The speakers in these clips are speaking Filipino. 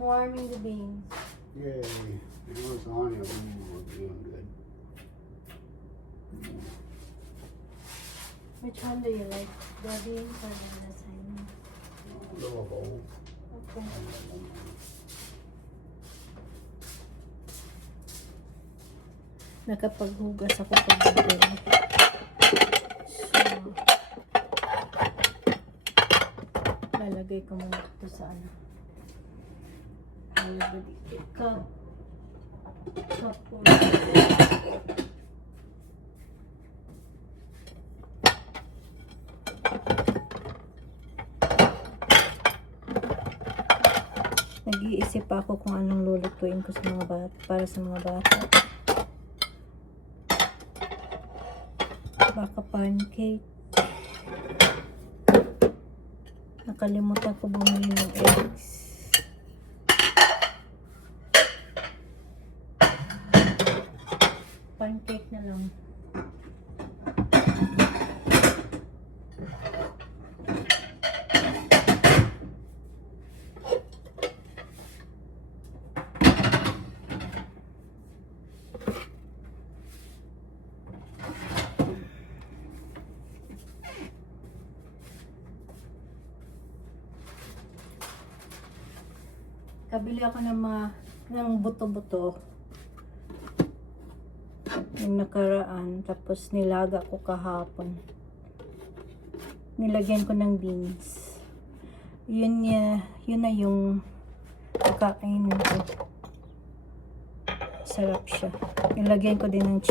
warming the beans. Yay. Now it's on here. We're doing good. Which one do you like? The beans or the lasagna? Little bowl. Okay. Nakapaghugas ako kagabi. So, lalagay ko muna ito sa ano. Lalagay dito. Cup. Nag-iisip ako kung anong lulutuin ko sa mga bata, para sa mga bata. Baka pancake. Nakalimutan ko bumili ng eggs. Pancake na lang. Kabili ako ng buto-buto yung nakaraan, tapos nilaga ko kahapon. Nilagyan ko ng beans. Yun na yung kakainin ko. Sarap siya. Nilagyan ko din ng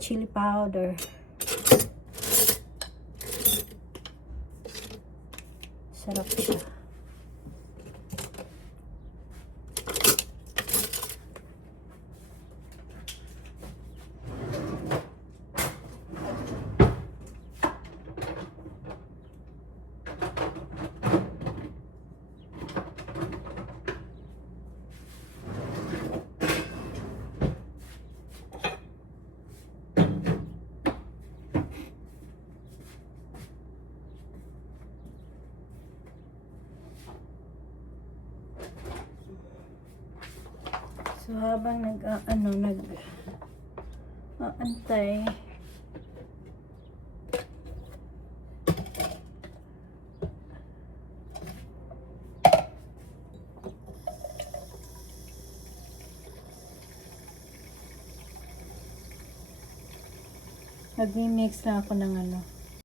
chili powder. Sarap siya. So habang aantay, nag-mix lang ako ng